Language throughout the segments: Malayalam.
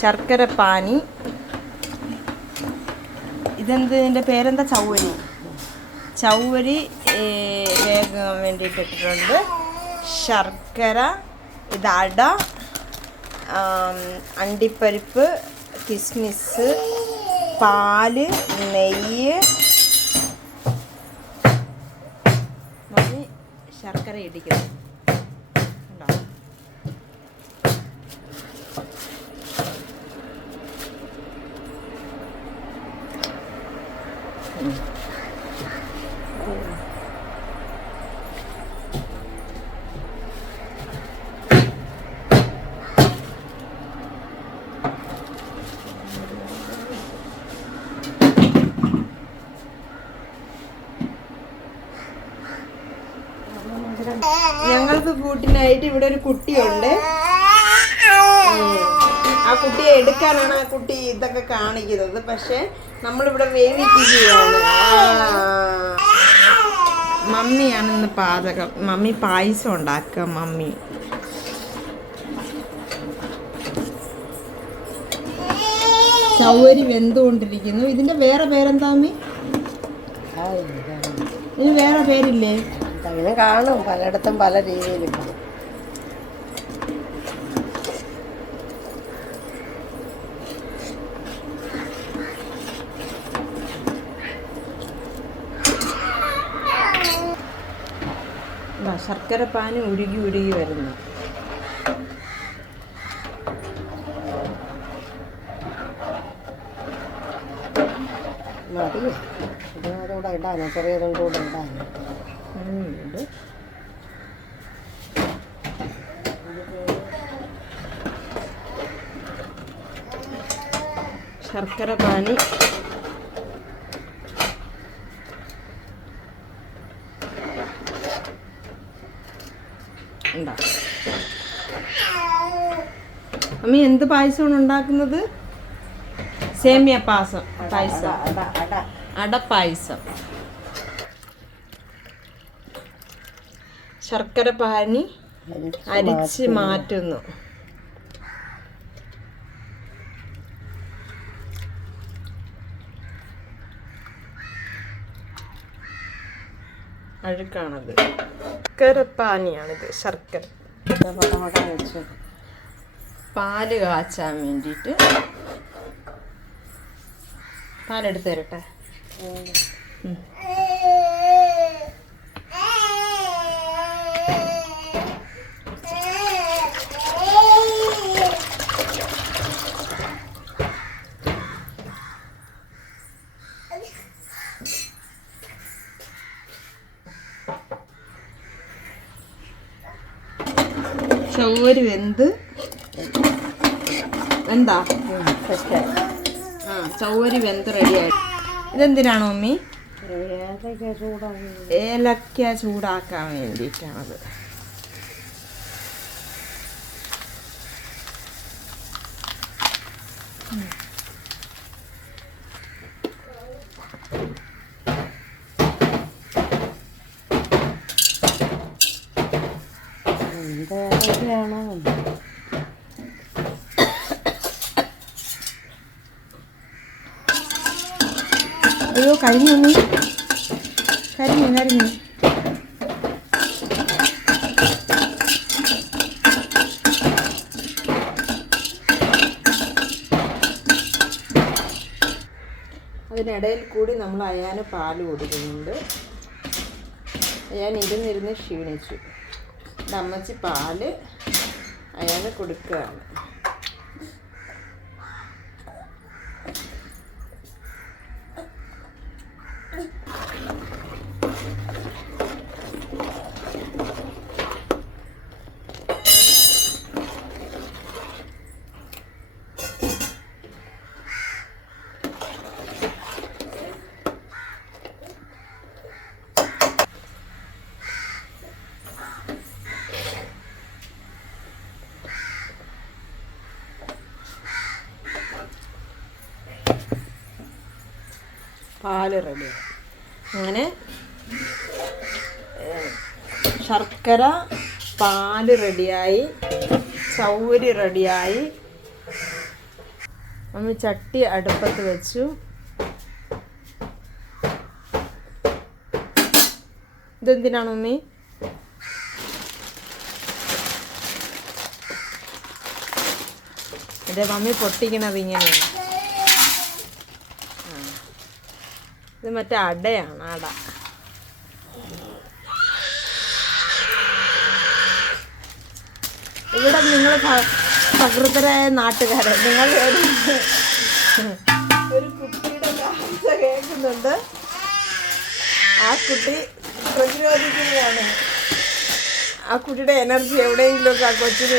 ശർക്കര പാനി ഇതെന്ത് ഇതിന്റെ പേരെന്താ? ചൗവരി ചൗവരി വേഗം വേണ്ടിയിട്ട് ഇട്ടിട്ടുണ്ട്. ശർക്കര ഇത് അട അണ്ടിപ്പരിപ്പ് കിസ്മിസ് പാൽ നെയ്യ്. ശർക്കര ഇടിക്കുന്നു. ഞങ്ങൾക്ക് കൂട്ടിനായിട്ട് ഇവിടെ ഒരു കുട്ടിയുണ്ട്. ആ കുട്ടിയെ എടുക്കാനാണ് ആ കുട്ടി ഇതൊക്കെ കാണിക്കുന്നത്. പക്ഷെ നമ്മളിവിടെ വേവിക്കുകയാണ്. മമ്മിയാണ് ഇന്ന് പാചകം. മമ്മി പായസം ഉണ്ടാക്കുക മമ്മി. ചൗവരി വെന്തുകൊണ്ടിരിക്കുന്നു. ഇതിന്റെ വേറെ പേരെന്താ മമ്മി? ഇതിന് വേറെ പേരില്ലേ? അങ്ങനെ കാണും പലയിടത്തും പല രീതിയിൽ ശർക്കര പാന് ഉരുകി ഉരുകി വരുന്നു. മതി. ഇത് അതുകൂടെ ഇടാനോ? ചെറിയതും കൂടെ ഇടാനോ? ഉണ്ട്. ശർക്കര പാനി. ഉണ്ടാക്കും അമ്മ എന്ത് പായസമാണ് ഉണ്ടാക്കുന്നത്? സേമിയ പായസം. പായസം. അട അട ശർക്കര പാനി അരിച്ച് മാറ്റുന്നു. അഴുക്കാണത്. ശർക്കര പാനിയാണിത് ശർക്കര. പാൽ കാച്ചാൻ വേണ്ടിയിട്ട് പാലെടുത്ത് തരട്ടെ? ചവ്വരി വെന്ത് സെറ്റായി ആ ചവ്വരി വെന്ത് റെഡിയായി ഇതെന്തിനാണ് മമ്മി ഏലക്ക ചൂടാക്കാൻ വേണ്ടിയിട്ടാണത്. എന്ത് അയ്യോ കരിഞ്ഞു വന്നു. കരിഞ്ഞു കരിഞ്ഞു. അതിനിടയിൽ കൂടി നമ്മൾ അയാന് പാൽ കൊടുക്കുന്നുണ്ട്. അയാൻ ഇരുന്നിരുന്ന് ക്ഷീണിച്ചു. അമ്മച്ചി പാൽ അയാന് കൊടുക്കുകയാണ്. പാൽ റെഡി. അങ്ങനെ ശർക്കര പാൽ റെഡിയായി ചൗരി റെഡിയായി. ഒന്ന് ചട്ടി അടുപ്പത്ത് വെച്ചു. ഇതെന്തിനാണ് ഉമ്മി അതെ മമ്മി പൊട്ടിക്കണത് ഇങ്ങനെയാണ്. ഇത് മറ്റേ അടയാണ് അട. ഇവിടെ നിങ്ങൾ സഹൃദരായ നാട്ടുകാരെ നിങ്ങൾ ഒരു കുട്ടിയുടെ കാഴ്ച കേൾക്കുന്നുണ്ട്. ആ കുട്ടി പ്രതിരോധിക്കുകയാണ്. ആ കുട്ടിയുടെ എനർജി എവിടെയെങ്കിലുമൊക്കെ ആ കൊച്ചിനെ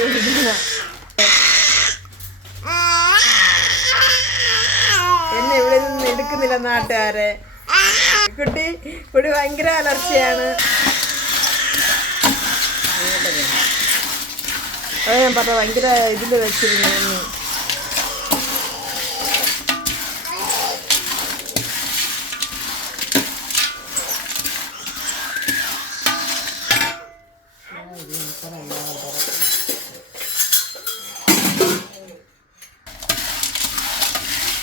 എന്നെ ഇവിടെ നിന്ന് എടുക്കുന്നില്ല നാട്ടുകാരെ. കുട്ടി കുട്ടി ഭയങ്കര അലർച്ചയാണ്. അത് ഞാൻ പറഞ്ഞ ഭയങ്കര ഇതിൽ വെച്ചിരുന്നു.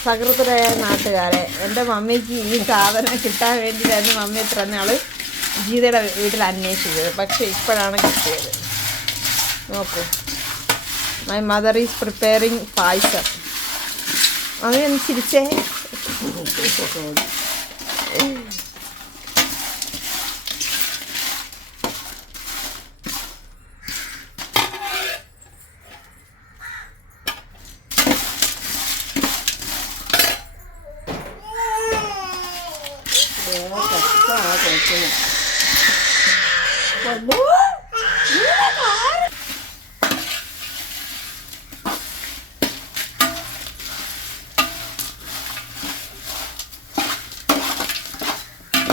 സകൃതരായ നാട്ടുകാരെ എന്റെ മമ്മിക്ക് ഈ സാധനം കിട്ടാൻ വേണ്ടിയിട്ടായിരുന്നു മമ്മി ഇത്ര നാൾ ഗീതയുടെ വീട്ടിൽ അന്വേഷിച്ചത്. പക്ഷേ ഇപ്പോഴാണ് കിട്ടിയത്. നോക്കൂ. My mother is preparing payasam. Mummy ഒന്ന് ചിരിച്ചേ കഷ്ടമാണ് കൊച്ചിന്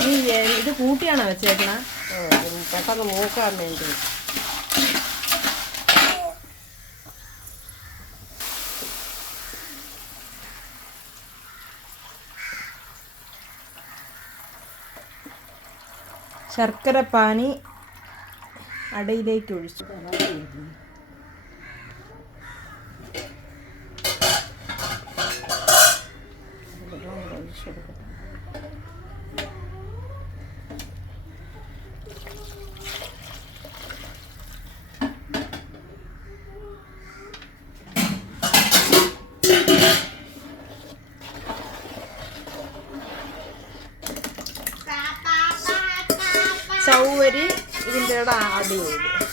ഈ എ- ഇത് കൂട്ടിയാണോ വെച്ചേക്കണ? പെട്ടെന്ന് മൂക്കാൻ വേണ്ടി. ശർക്കര പാനി അടയിലേക്ക് ഒഴിച്ചു. ചൗവരി ഇതിന്റെ കൂടെ ആഡ് ചെയ്തു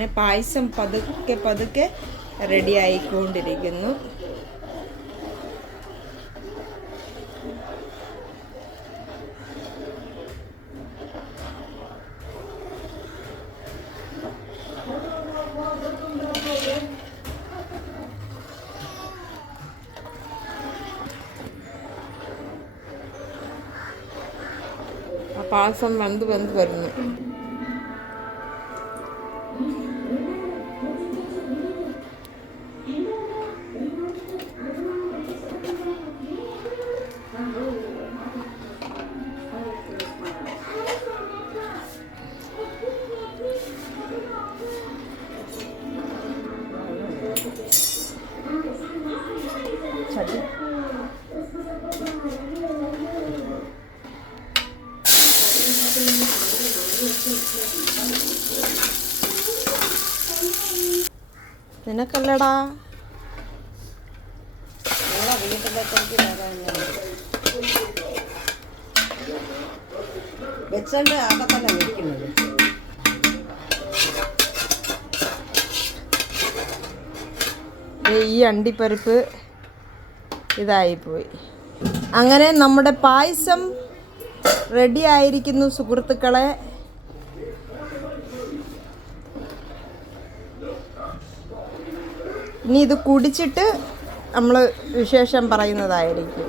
അങ്ങനെ പായസം പതുക്കെ പതുക്കെ റെഡി ആയിക്കൊണ്ടിരിക്കുന്നു. പായസം വെന്ത് വെന്ത് വരുന്നു. നിനക്കല്ലടാ. അല്ലടാ വെച്ചോണ്ട് അവിടെ തന്നെ ഈ അണ്ടിപ്പരിപ്പ് ഇതായിപ്പോയി. അങ്ങനെ നമ്മുടെ പായസം റെഡി ആയിരിക്കുന്നു സുഹൃത്തുക്കളെ. ഇനി ഇത് കുടിച്ചിട്ട് നമ്മൾ വിശേഷം പറയുന്നതായിരിക്കും.